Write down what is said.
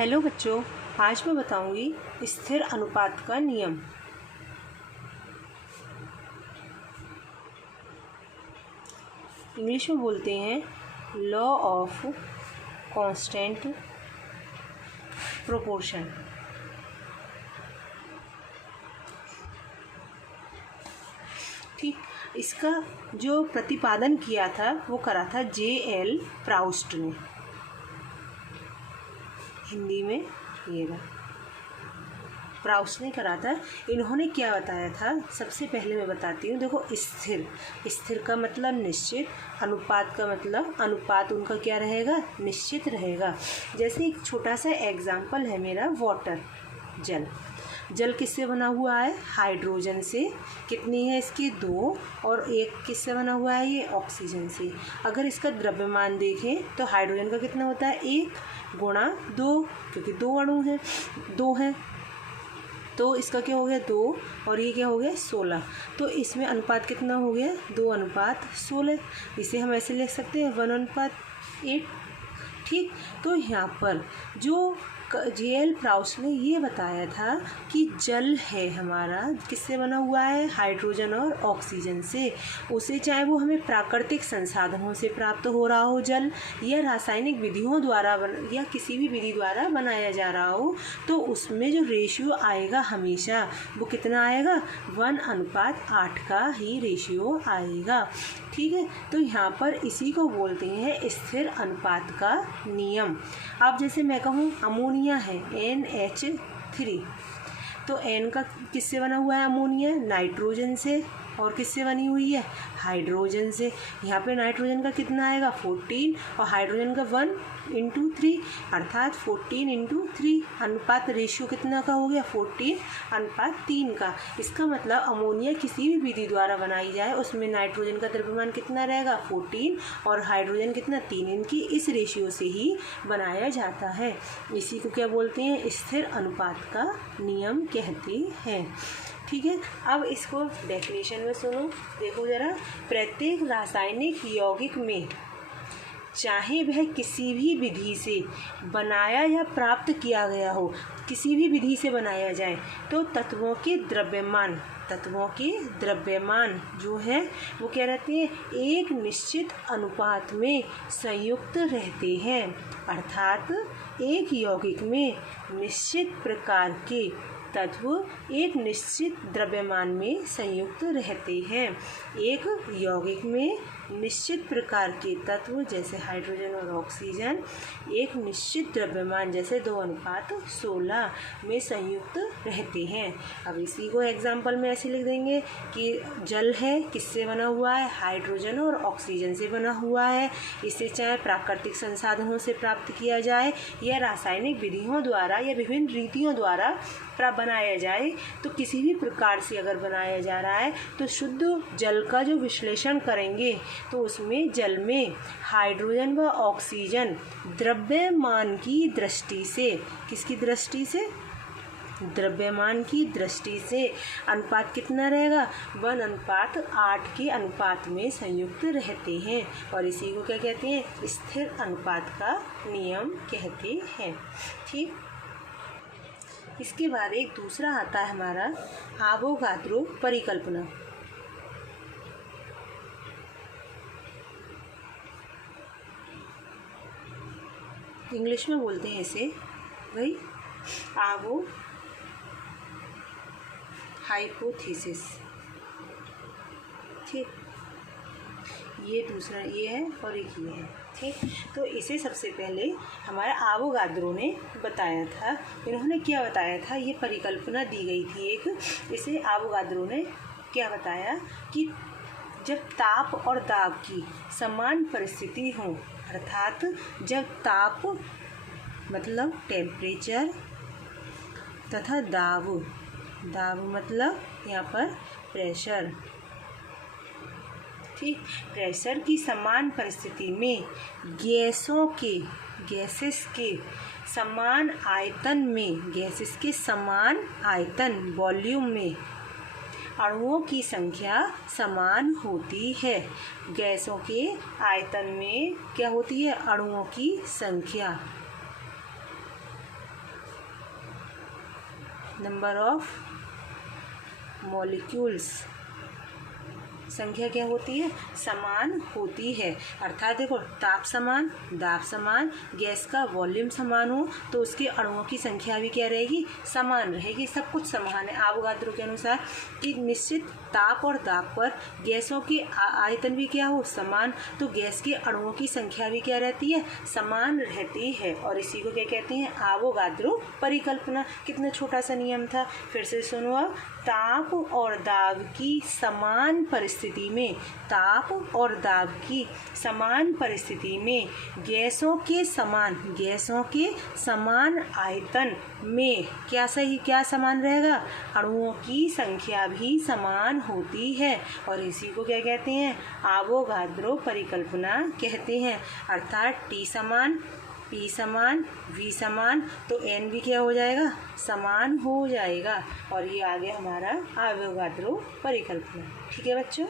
Hello बच्चों, आज मैं बताऊंगी स्थिर अनुपात का नियम। इंग्लिश में बोलते हैं लॉ ऑफ कांस्टेंट प्रोपोर्शन। ठीक, इसका जो प्रतिपादन किया था वो करा था J.L. प्राउस्ट ने। हिंदी में ये प्राउस्ट ने करा था। इन्होंने क्या बताया था, सबसे पहले मैं बताती हूँ। देखो, स्थिर का मतलब निश्चित, अनुपात का मतलब अनुपात उनका क्या रहेगा, निश्चित रहेगा। जैसे एक छोटा सा एग्जाम्पल है मेरा, वाटर, जल किससे बना हुआ है, हाइड्रोजन से। कितनी है इसकी, 2, और एक किससे बना हुआ है, ये ऑक्सीजन से। अगर इसका द्रव्यमान देखें तो हाइड्रोजन का कितना होता है, 1 गुणा 2, क्योंकि 2 अणु हैं, 2 हैं, तो इसका क्या हो गया, 2, और ये क्या हो गया, 16। तो इसमें अनुपात कितना हो गया, 2:16। इसे हम ऐसे लिख सकते हैं 1:8। ठीक, तो यहाँ पर जो J.L. प्राउस्ट ने ये बताया था कि जल है हमारा, किससे बना हुआ है, हाइड्रोजन और ऑक्सीजन से। उसे चाहे वो हमें प्राकृतिक संसाधनों से प्राप्त हो रहा हो जल, या रासायनिक विधियों द्वारा या किसी भी विधि द्वारा बनाया जा रहा हो, तो उसमें जो रेशियो आएगा हमेशा वो कितना आएगा, 1:8 का ही रेशियो आएगा। ठीक है, तो यहाँ पर इसी को बोलते हैं स्थिर अनुपात का नियम। अब जैसे मैं कहूँ अमोनिया है NH3, तो N का किससे बना हुआ है अमोनिया, नाइट्रोजन से, और किससे बनी हुई है, हाइड्रोजन से। यहाँ पे नाइट्रोजन का कितना आएगा, 14, और हाइड्रोजन का 1:3, अर्थात 14:3। अनुपात रेशियो कितना का हो गया, 14:3 का। इसका मतलब अमोनिया किसी भी विधि द्वारा बनाई जाए उसमें नाइट्रोजन का द्रव्यमान कितना रहेगा, 14, और हाइड्रोजन कितना, 3। इनकी इस रेशियो से ही बनाया जाता है। इसी को क्या बोलते हैं, स्थिर अनुपात का नियम कहते हैं। ठीक है, अब इसको डेफिनेशन में सुनो, देखो ज़रा। प्रत्येक रासायनिक यौगिक में, चाहे वह किसी भी विधि से बनाया या प्राप्त किया गया हो, किसी भी विधि से बनाया जाए, तो तत्वों के द्रव्यमान जो है वो क्या रहते हैं, एक निश्चित अनुपात में संयुक्त रहते हैं। अर्थात एक यौगिक में निश्चित प्रकार के तत्व एक निश्चित द्रव्यमान में संयुक्त रहते हैं। एक यौगिक में निश्चित प्रकार के तत्व जैसे हाइड्रोजन और ऑक्सीजन एक निश्चित द्रव्यमान जैसे 2:16 में संयुक्त रहते हैं। अब इसी को एग्जाम्पल में ऐसे लिख देंगे कि जल है, किससे बना हुआ है, हाइड्रोजन और ऑक्सीजन से बना हुआ है। इसे चाहे प्राकृतिक संसाधनों से प्राप्त किया जाए या रासायनिक विधियों द्वारा या विभिन्न रीतियों द्वारा बनाया जाए, तो किसी भी प्रकार से अगर बनाया जा रहा है तो शुद्ध जल का जो विश्लेषण करेंगे तो उसमें जल में हाइड्रोजन व ऑक्सीजन द्रव्यमान की दृष्टि से, किसकी दृष्टि से, द्रव्यमान की दृष्टि से अनुपात कितना रहेगा, 1:8 के अनुपात में संयुक्त रहते हैं। और इसी को क्या कहते हैं, स्थिर अनुपात का नियम कहते हैं। ठीक, इसके बाद एक दूसरा आता है हमारा आवोगाद्रो परिकल्पना। इंग्लिश में बोलते हैं इसे भाई हाइपोथेसिस। ठीक, ये दूसरा ये है और एक ये है। ठीक, तो इसे सबसे पहले हमारे आवोगाद्रो ने बताया था। इन्होंने क्या बताया था, ये परिकल्पना दी गई थी एक। इसे आवोगाद्रो ने क्या बताया कि जब ताप और दाब की समान परिस्थिति हो, अर्थात जब ताप मतलब टेम्परेचर तथा दाब मतलब यहाँ पर प्रेशर, ठीक, प्रेशर की समान परिस्थिति में गैसेस के समान आयतन वॉल्यूम में अणुओं की संख्या समान होती है। गैसों के आयतन में क्या होती है, अणुओं की संख्या। नंबर ऑफ मॉलिक्यूल्स, संख्या क्या होती है, समान होती है। अर्थात देखो ताप समान, दाब समान, गैस का वॉल्यूम समान हो तो उसके अणुओं की संख्या भी क्या रहेगी, समान रहेगी। सब कुछ समान है। अवोगाद्रो के अनुसार कि निश्चित ताप और दाब पर गैसों की आयतन भी क्या हो, समान, तो गैस के अणुओं की संख्या भी क्या रहती है, समान रहती है। और इसी को क्या कहते हैं, अवोगाद्रो परिकल्पना। कितना छोटा सा नियम था, फिर से सुनो अब। ताप और दाब की समान परिस्थिति में, ताप और दाब की समान परिस्थिति में गैसों के समान आयतन में क्या समान रहेगा, अणुओं की संख्या भी समान होती है। और इसी को क्या कहते हैं, अवोगाद्रो परिकल्पना कहते हैं। अर्थात T समान, P समान, V समान, तो N भी क्या हो जाएगा, समान हो जाएगा। और ये आ गया हमारा अवोगाद्रो परिकल्पना। ठीक है बच्चों।